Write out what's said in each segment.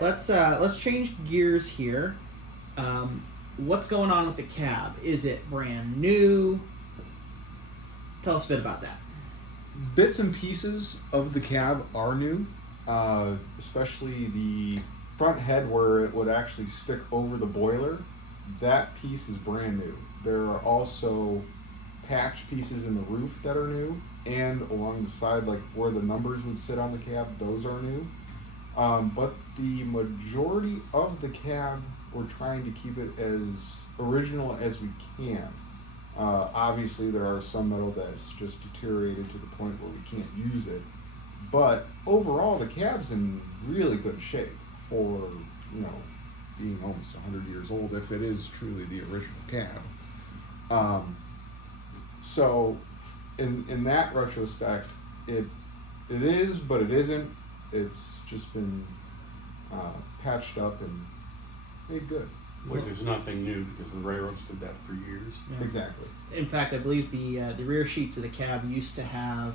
Let's change gears here. What's going on with the cab? Is it brand new? Tell us a bit about that. Bits and pieces of the cab are new, especially the front head where it would actually stick over the boiler. That piece is brand new. There are also patch pieces in the roof that are new, and along the side, like where the numbers would sit on the cab, those are new. But the majority of the cab, we're trying to keep it as original as we can. Obviously, there are some metal that's just deteriorated to the point where we can't use it. But overall, the cab's in really good shape for, being almost 100 years old, if it is truly the original cab. So, in that retrospect, it is, but it isn't. It's just been patched up and made good. Which is nothing new because the railroads did that for years. Yeah. Exactly. In fact, I believe the rear sheets of the cab used to have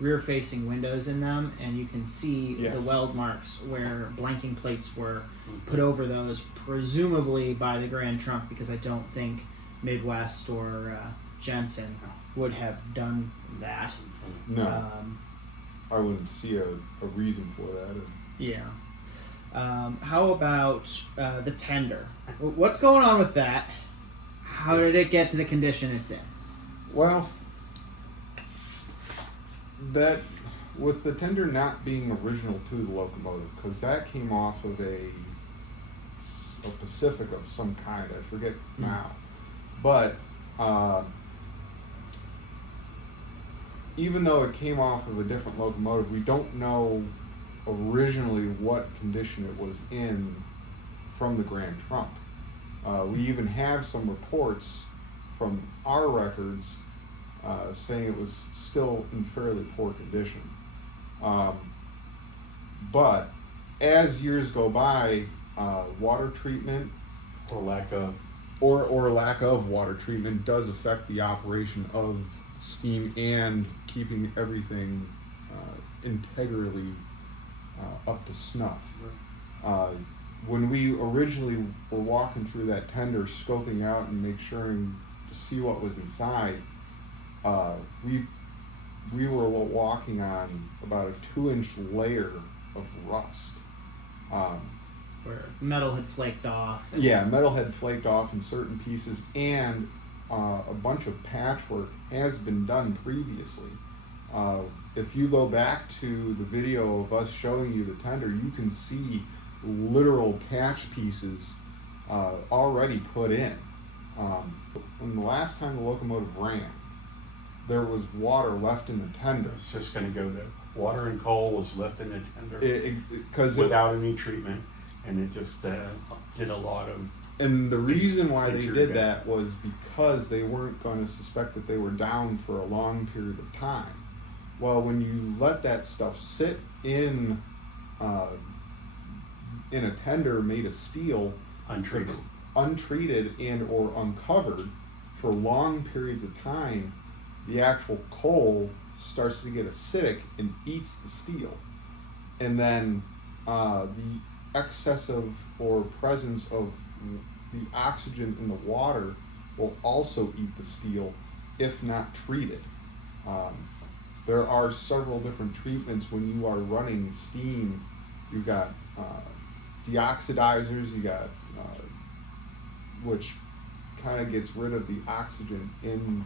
rear-facing windows in them, and you can see Yes. the weld marks where blanking plates were put over those, presumably by the Grand Trunk, because I don't think Midwest or Jensen would have done that. No, I wouldn't see a reason for that. Yeah. How about the tender? What's going on with that? How did it get to the condition it's in? Well, that with the tender not being original to the locomotive, because that came off of a Pacific of some kind, I forget now, but even though it came off of a different locomotive, we don't know originally what condition it was in from the Grand Trunk. We even have some reports from our records saying it was still in fairly poor condition. But as years go by, water treatment Or lack of. or lack of water treatment does affect the operation of steam and keeping everything integrally up to snuff. When we originally were walking through that tender, scoping out and make sure and to see what was inside, we were walking on about a 2-inch layer of rust. Where metal had flaked off. Yeah, metal had flaked off in certain pieces, and a bunch of patchwork has been done previously. If you go back to the video of us showing you the tender, you can see literal patch pieces already put in. When the last time the locomotive ran, there was water left in the tender. It's just going to go there. Water and coal was left in the tender without any treatment, and it just did a lot of. And the reason why they did that was because they weren't going to suspect that they were down for a long period of time. Well, when you let that stuff sit in a tender made of steel, untreated and or uncovered for long periods of time, the actual coal starts to get acidic and eats the steel, and then the excessive or presence of the oxygen in the water will also eat the steel if not treated. There are several different treatments when you are running steam. You've got deoxidizers, you got which kind of gets rid of the oxygen in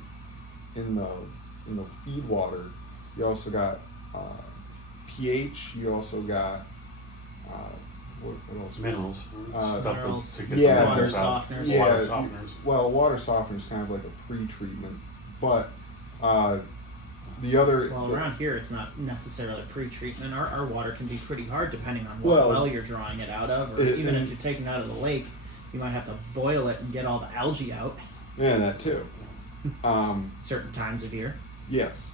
the feed water. You also got pH. You also got what else? Minerals. Minerals. To get Yeah, the water minerals out. softeners. Yeah, Water softeners. Well, water softener is kind of like a pre-treatment, but the other. Well, around here it's not necessarily pre-treatment. Our water can be pretty hard depending on what Well, well you're drawing it out of, or even if you're taking it out of the lake, you might have to boil it and get all the algae out. Yeah, that too. Certain times of year. Yes,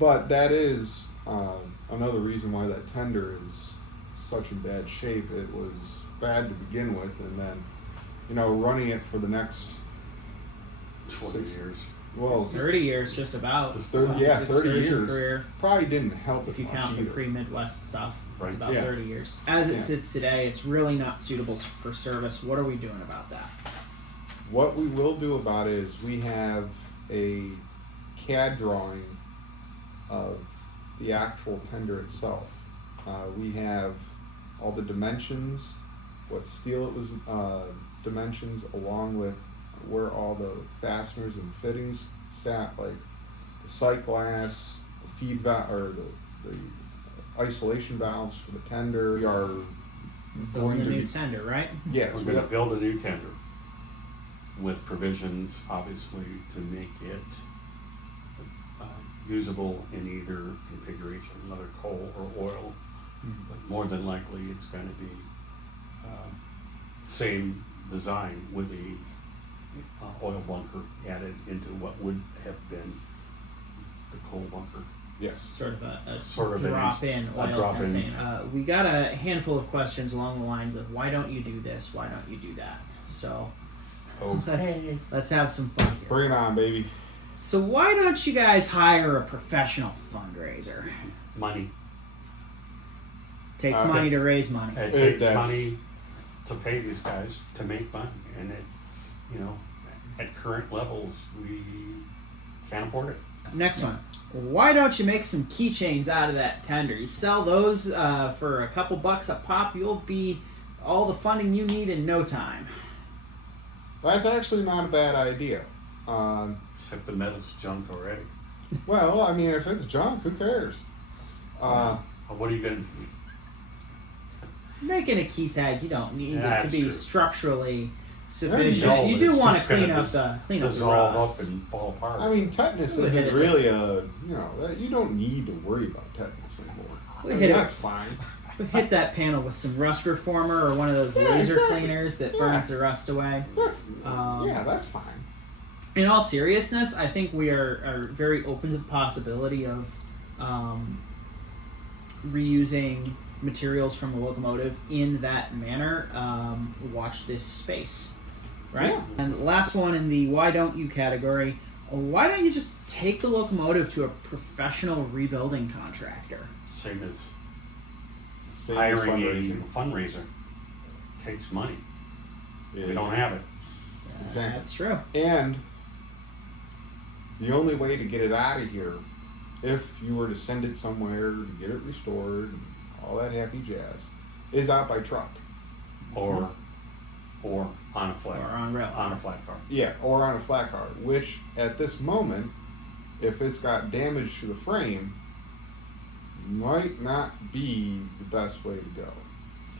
but that is another reason why that tender is such in bad shape. It was bad to begin with, and then running it for the next 20 years. Well, 30 years, just about. Just Thirty, His yeah, 30 excursion years. Career, Probably didn't help if you it much count the either. pre-Midwest stuff. Right. It's about Yeah. 30 years. As it Yeah. sits today, it's really not suitable for service. What are we doing about that? What we will do about it is we have a CAD drawing of the actual tender itself. We have all the dimensions, what steel it was dimensions, along with where all the fasteners and fittings sat, like the sight glass, the feed valve, or the isolation valves for the tender. We are Building a to new be, tender, right? yes, We're we going to are- build a new tender with provisions, obviously, to make it usable in either configuration, whether coal or oil. But more than likely, it's going to be same design with the oil bunker added into what would have been the coal bunker. yes. Sort of a Sort of an drop-in a oil drop-in. container. We got a handful of questions along the lines of, why don't you do this? Why don't you do that? So let's have some fun here. Bring it on, baby. So why don't you guys hire a professional fundraiser? Money. Takes money to raise money. It takes that's- money to pay these guys to make money, and it, at current levels, we can't afford it. Next one. Why don't you make some keychains out of that tender? You sell those for a couple bucks a pop, you'll be all the funding you need in no time. That's actually not a bad idea. Except the metal's junk already. Well, I mean, if it's junk, who cares? What are you going to Making a key tag, you don't need Yeah, it to that's be true. structurally sufficient. No, You but do it's want to just gonna clean up just the dissolve rust. up and fall apart? I mean, tetanus We'll hit isn't it really you don't need to worry about tetanus anymore. We'll I mean, hit it. that's fine. Hit that panel with some rust reformer or one of those Yeah, laser exactly. cleaners that Yeah. burns the rust away. That's Um, yeah, that's fine. In all seriousness, I think we are very open to the possibility of reusing materials from the locomotive in that manner. Watch this space, right? Yeah. And last one in the why don't you category, why don't you just take the locomotive to a professional rebuilding contractor? Same as Same as hiring fundraising. a fundraiser. Takes money. Yeah. We don't have it. Exactly. That's true. And the only way to get it out of here, if you were to send it somewhere to get it restored, and all that happy jazz, is out by truck. Or on a flat Or on rail. on a flat car. Yeah, or on a flat car, which at this moment, if it's got damage to the frame, might not be the best way to go.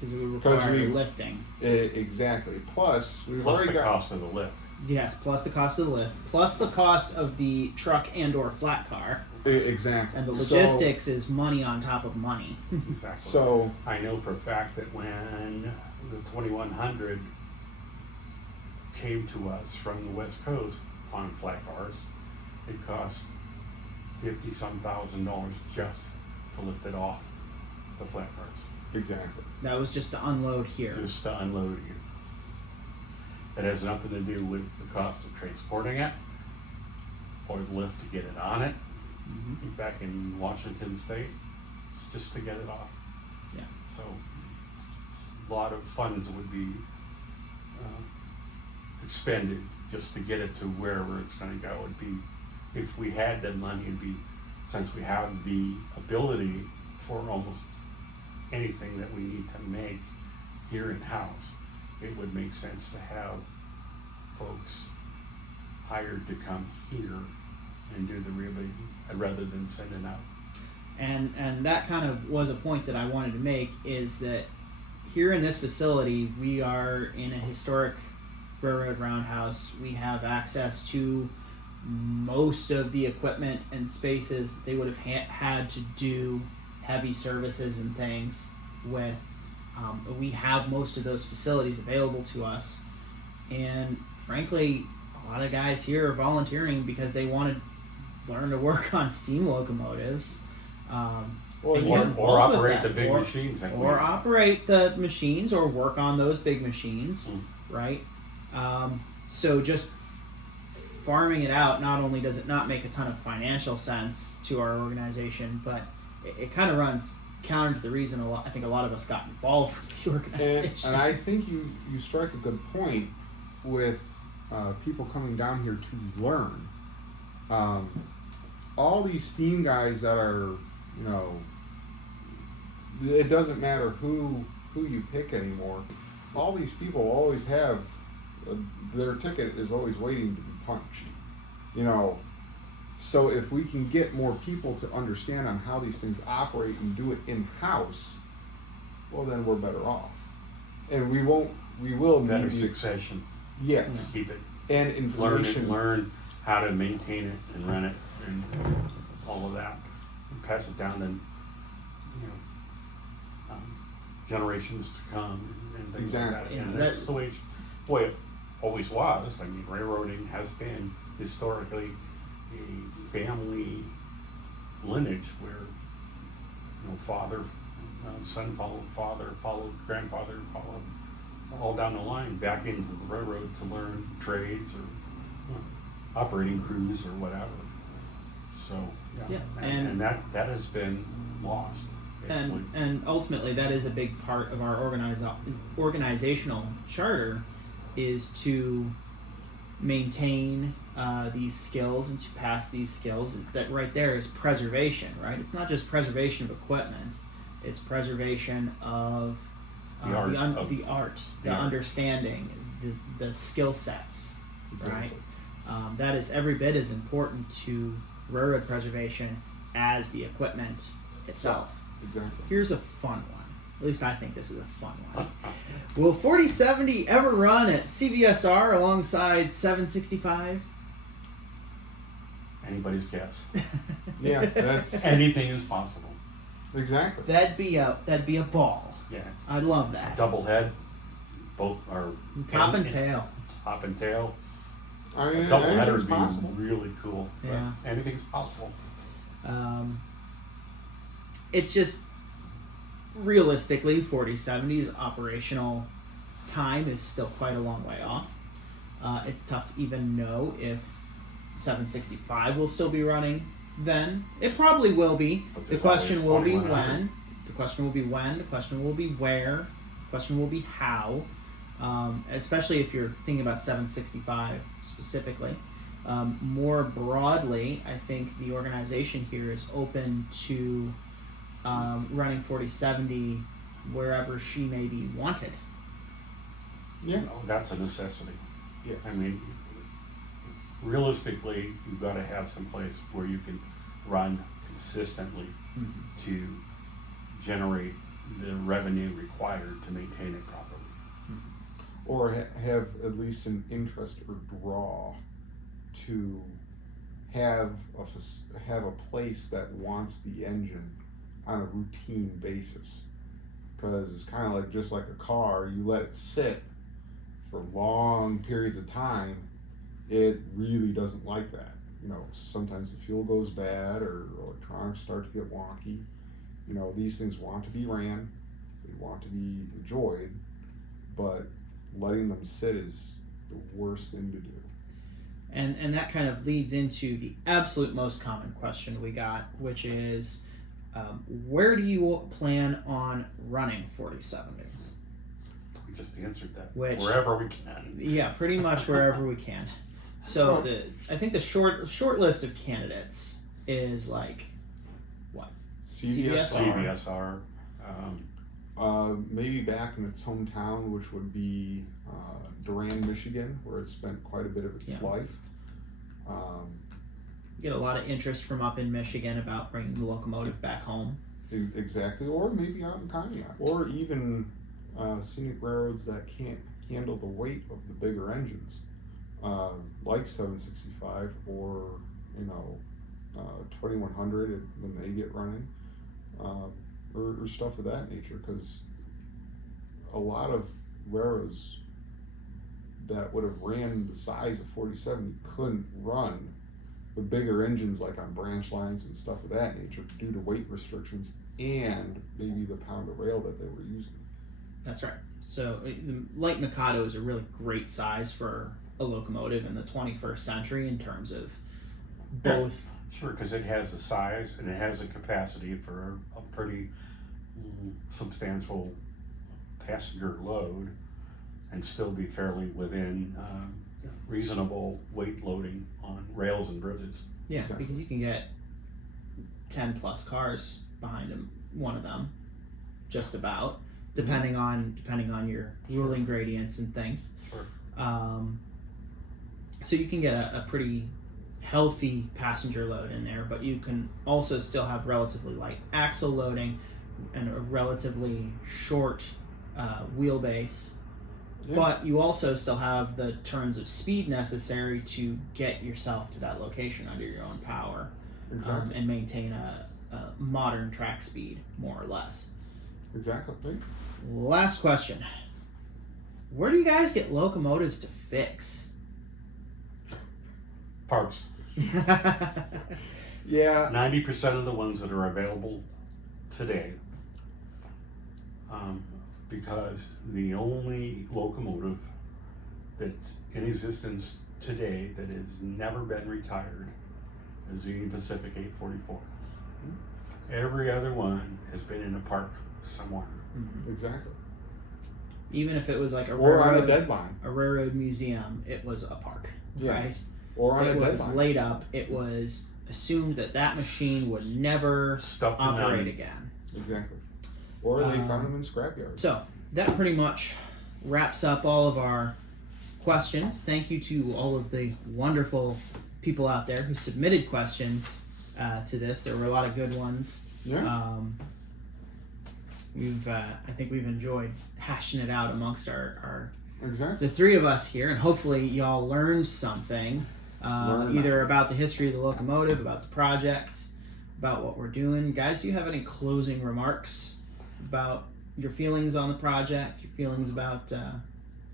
Because it would 'Cause require we- lifting. Exactly. Plus, we've Plus already the got cost of the lift. Yes, plus the cost of the lift, plus the cost of the truck and or flat car. Exactly. And the So- logistics is money on top of money. Exactly. So I know for a fact that when the 2100 came to us from the West Coast on flat cars, it cost $50-some thousand just to lift it off the flat cars, exactly. That was just to unload here. just to unload here. It has nothing to do with the cost of transporting it or the lift to get it on it. Mhm. Back in Washington State, it's just to get it off. Yeah. So a lot of funds would be expended just to get it to wherever it's going to go. It'd be, if we had the money, it'd be, since we have the ability for almost anything that we need to make here in house, it would make sense to have folks hired to come here and do the rebuilding rather than sending out. And that kind of was a point that I wanted to make, is that here in this facility, we are in a historic railroad roundhouse. We have access to most of the equipment and spaces they would have had to do heavy services and things with. We have most of those facilities available to us, and frankly, a lot of guys here are volunteering because they want to learn to work on steam locomotives. Well, and yeah, get Or involved with operate that. the big Or- machines that or operate the machines or work on those big machines, Mm. right? So just farming it out, not only does it not make a ton of financial sense to our organization, but it kind of runs counter to the reason I think a lot of us got involved with the organization. And I think you strike a good point with people coming down here to learn. All these Steam guys that are, it doesn't matter who you pick anymore. All these people always have their ticket is always waiting to be punched. So if we can get more people to understand on how these things operate and do it in-house, well, then we're better off. And we will Better need succession. Yes. Keep it. And information. Learn how to maintain it and run it and all of that. And pass it down to generations to come and things Exactly. like that. Yeah, And that's the way it always was. I mean, railroading has been historically a family lineage where father, son followed father, followed grandfather, followed all down the line back into the railroad to learn trades or operating crews or whatever. So Yeah, and that has been lost. Basically. And ultimately, that is a big part of our organizational charter, is to maintain these skills and to pass these skills. That right there is preservation, right? It's not just preservation of equipment; it's preservation of the art, the understanding, the skill sets, right? That is every bit as important to railroad preservation as the equipment itself. Exactly. Here's a fun one. At least I think this is a fun one. Will 4070 ever run at CVSR alongside 765? Anybody's guess. Yeah, that's Anything is possible. exactly. That'd be a ball. Yeah. I'd love that. Double head, both are Top and tail. Top and tail. I mean, A double header anything's would be possible. really cool. Yeah. Anything's possible. It's just realistically 4070's operational time is still quite a long way off. It's tough to even know if 765 will still be running then. It probably will be. But The there's question will always be 2100. when. The question will be when. The question will be where. The question will be how. Especially if you're thinking about 765 specifically. More broadly, I think the organization here is open to running 4070 wherever she may be wanted. Yeah. That's a necessity. Yeah. I mean, realistically, you've got to have some place where you can run consistently to generate the revenue required to maintain it properly. Or have at least an interest or draw to have a place that wants the engine on a routine basis, because it's kind of like just like a car. You let it sit for long periods of time, it really doesn't like that. Sometimes the fuel goes bad or electronics start to get wonky. These things want to be ran, they want to be enjoyed, but letting them sit is the worst thing to do. And that kind of leads into the absolute most common question we got, which is, where do you plan on running 4070? We just answered that. Wherever we can. Yeah, pretty much wherever we can. So I think the short list of candidates is like what? CVSR. Maybe back in its hometown, which would be Durand, Michigan, where it spent quite a bit of its life. Get a lot of interest from up in Michigan about bringing the locomotive back home. Exactly, or maybe out in Pontiac, or even scenic railroads that can't handle the weight of the bigger engines, like 765 or 2100 when they get running, or stuff of that nature. Because a lot of railroads that would have ran the size of 4070 couldn't run the bigger engines like on branch lines and stuff of that nature due to weight restrictions and maybe the pound of rail that they were using. That's right. So the light Mikado is a really great size for a locomotive in the 21st century in terms of both. Sure, because it has the size and it has the capacity for a pretty substantial passenger load and still be fairly within reasonable weight loading on rails and bridges. Yeah, Exactly. because you can get 10 plus cars behind one of them, just about, depending on your ruling gradients and things. Sure. So you can get a pretty healthy passenger load in there, but you can also still have relatively light axle loading and a relatively short wheelbase. Yeah. But you also still have the turns of speed necessary to get yourself to that location under your own power, Exactly. and maintain a modern track speed, more or less. Exactly. Last question. Where do you guys get locomotives to fix? Parks. Yeah. 90% of the ones that are available today, because the only locomotive that's in existence today that has never been retired is the Union Pacific 844. Every other one has been in a park somewhere. Exactly. Even if it was like Or on a deadline. a railroad museum, it was a park, Yeah. right? Or on It a was deadline. laid up. It was assumed that machine would never Stuffed in operate them. again. Exactly. Or they found them in scrapyards. So that pretty much wraps up all of our questions. Thank you to all of the wonderful people out there who submitted questions to this. There were a lot of good ones. Yeah. I think we've enjoyed hashing it out amongst our Exactly. the three of us here, and hopefully y'all learned something, either about the history of the locomotive, about the project, about what we're doing. Guys, do you have any closing remarks about your feelings on the project, your feelings about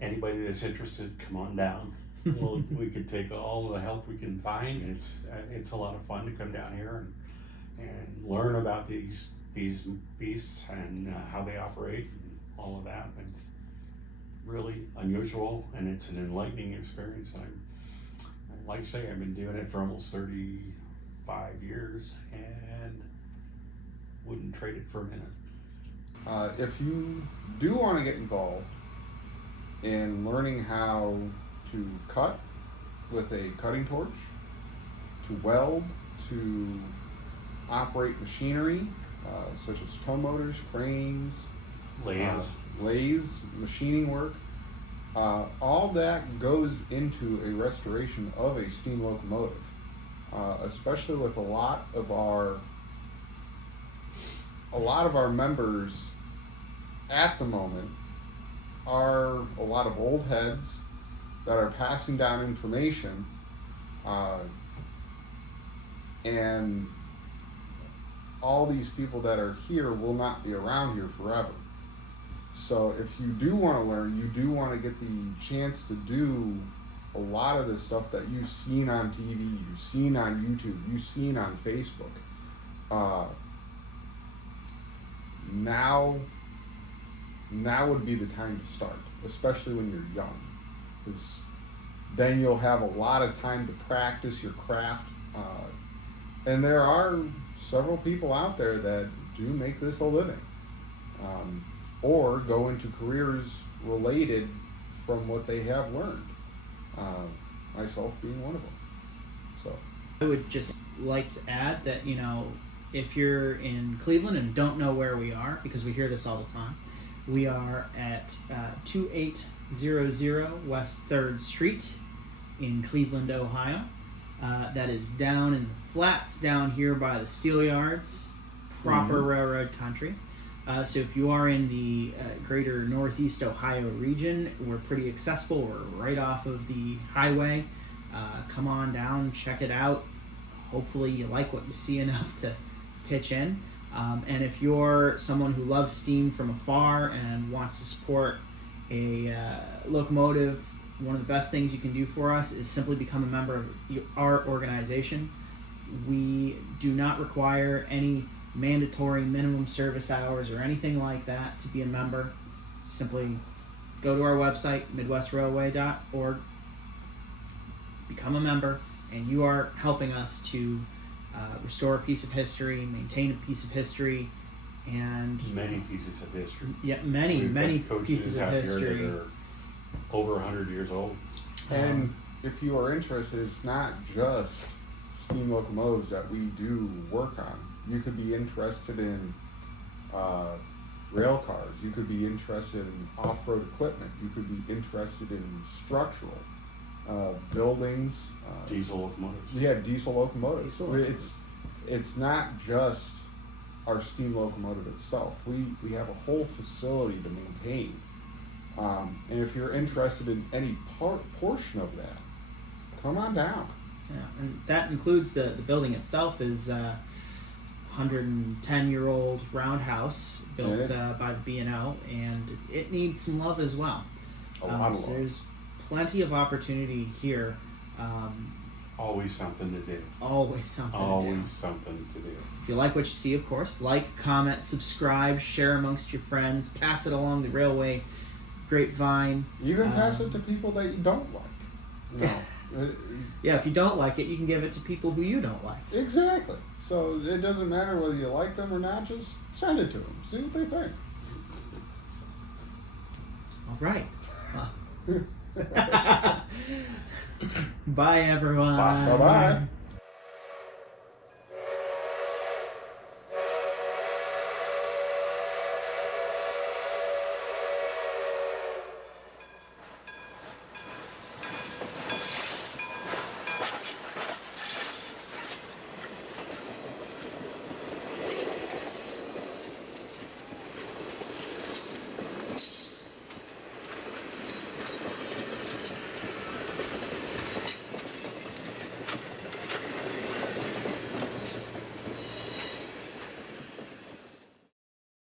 Anybody that's interested, come on down. We could take all the help we can find. It's a lot of fun to come down here and learn about these beasts and how they operate and all of that. It's really unusual and it's an enlightening experience. And like I say, I've been doing it for almost 35 years and wouldn't trade it for a minute. If you do want to get involved in learning how to cut with a cutting torch, to weld, to operate machinery, such as tow motors, cranes, lathes, machining work, all that goes into a restoration of a steam locomotive, especially with a lot of our members at the moment are a lot of old heads that are passing down information, and all these people that are here will not be around here forever. So if you do want to learn, you do want to get the chance to do a lot of the stuff that you've seen on TV, you've seen on YouTube, you've seen on Facebook. Now would be the time to start, especially when you're young, because then you'll have a lot of time to practice your craft. And there are several people out there that do make this a living, or go into careers related from what they have learned, myself being one of them. So I would just like to add that, if you're in Cleveland and don't know where we are, because we hear this all the time, we are at 2800 West 3rd Street in Cleveland, Ohio. That is down in the flats down here by the steel yards, proper railroad country. So if you are in the greater Northeast Ohio region, we're pretty accessible. We're right off of the highway. Come on down, check it out. Hopefully you like what you see enough to pitch in. And if you're someone who loves steam from afar and wants to support a locomotive, one of the best things you can do for us is simply become a member of our organization. We do not require any mandatory minimum service hours or anything like that to be a member. Simply go to our website, midwestrailway.org, become a member, and you are helping us to restore a piece of history, maintain a piece of history, and Many pieces of history. many We've got pieces coaches of out here history. that are over 100 years old. And if you are interested, it's not just steam locomotives that we do work on. You could be interested in rail cars. You could be interested in off-road equipment. You could be interested in structural buildings. Diesel locomotives. We have diesel locomotives. Diesel locomotives. It's not just our steam locomotive itself. We have a whole facility to maintain. And if you're interested in any portion of that, come on down. Yeah, and that includes the building itself is 110-year-old roundhouse built by the B&O, and it needs some love as well. A lot of so love. there's plenty of opportunity here. Always something to do. Always something to do. Always something to do. If you like what you see, of course, like, comment, subscribe, share amongst your friends, pass it along the railway grapevine. You can pass it to people that you don't like. No. Yeah, if you don't like it, you can give it to people who you don't like. Exactly. So it doesn't matter whether you like them or not, just send it to them. See what they think. All right. Bye, everyone. Bye. Bye-bye.